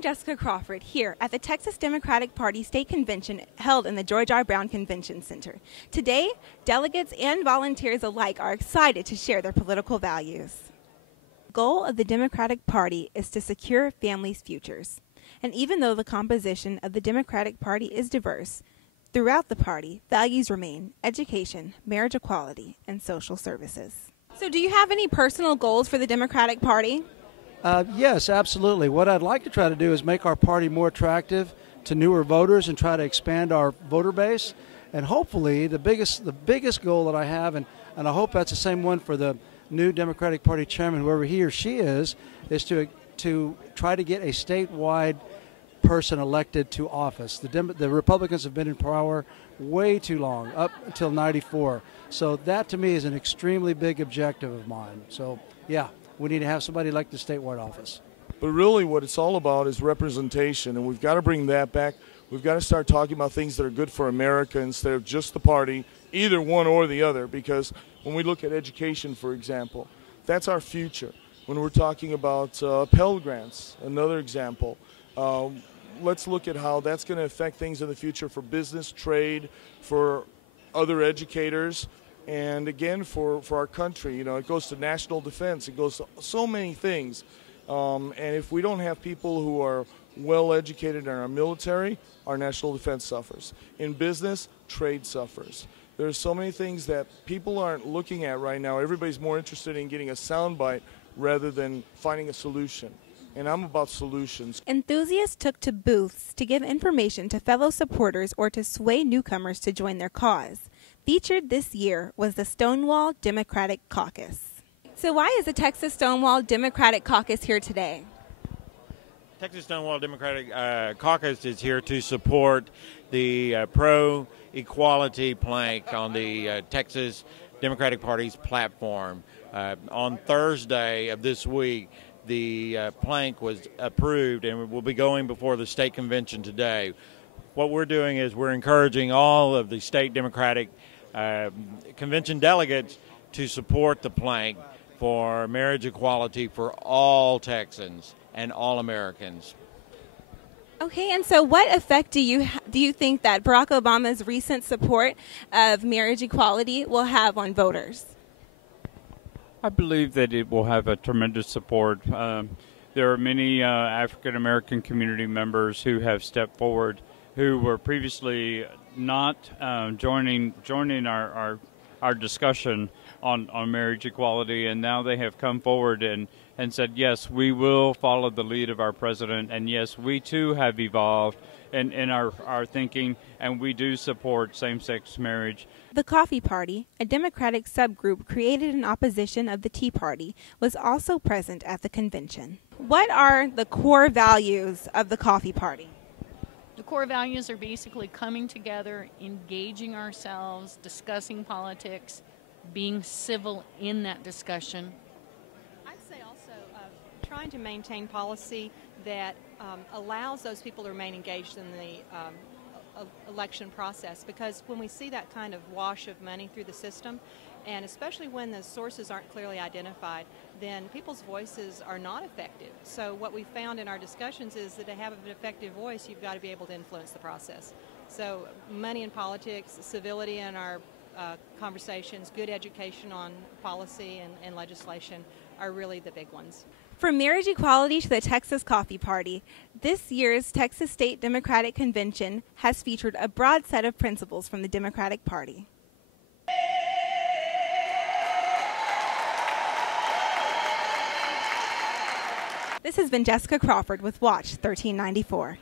I'm Jessica Crawford here at the Texas Democratic Party State Convention held in the George R. Brown Convention Center. Today, delegates and volunteers alike are excited to share their political values. The goal of the Democratic Party is to secure families' futures. And even though the composition of the Democratic Party is diverse, throughout the party, values remain education, marriage equality, and social services. So do you have any personal goals for the Democratic Party? Yes, absolutely. What I'd like to try to do is make our party more attractive to newer voters and try to expand our voter base. And hopefully the biggest goal that I have, and I hope that's the same one for the new Democratic Party chairman, whoever he or she is to try to get a statewide person elected to office. The Republicans have been in power way too long, up until '94. So that to me is an extremely big objective of mine. So yeah, we need to have somebody elected to statewide office. But really what it's all about is representation, and we've got to bring that back. We've got to start talking about things that are good for America instead of just the party, either one or the other, because when we look at education, for example, that's our future. When we're talking about Pell Grants, another example, let's look at how that's going to affect things in the future for business, trade, for other educators, and again for our country. You know, it goes to national defense, it goes to so many things. And if we don't have people who are well educated in our military, our national defense suffers. In business, trade suffers. There's so many things that people aren't looking at right now. Everybody's more interested in getting a soundbite rather than finding a solution. And I'm about solutions. Enthusiasts took to booths to give information to fellow supporters or to sway newcomers to join their cause. Featured this year was the Stonewall Democratic Caucus. So why is the Texas Stonewall Democratic Caucus here today? Texas Stonewall Democratic Caucus is here to support the pro-equality plank on the Texas Democratic Party's platform. On Thursday of this week, the plank was approved and will be going before the state convention today. What we're doing is we're encouraging all of the state Democratic convention delegates to support the plank for marriage equality for all Texans and all Americans. Okay, and so what effect do you think that Barack Obama's recent support of marriage equality will have on voters? I believe that it will have a tremendous support. There are many African American community members who have stepped forward who were previously not joining our discussion on marriage equality, and now they have come forward and said, yes, we will follow the lead of our president, and yes, we too have evolved in our thinking, and we do support same-sex marriage. The Coffee Party, a Democratic subgroup created in opposition of the Tea Party, was also present at the convention. What are the core values of the Coffee Party? The core values are basically coming together, engaging ourselves, discussing politics, being civil in that discussion. I'd say also trying to maintain policy that allows those people to remain engaged in the election process, because when we see that kind of wash of money through the system, and especially when the sources aren't clearly identified, then people's voices are not effective. So what we found in our discussions is that to have an effective voice, you've got to be able to influence the process. So money in politics, civility in our conversations, good education on policy and legislation are really the big ones. From marriage equality to the Texas Coffee Party, this year's Texas State Democratic Convention has featured a broad set of principles from the Democratic Party. This has been Jessica Crawford with Watch 1394.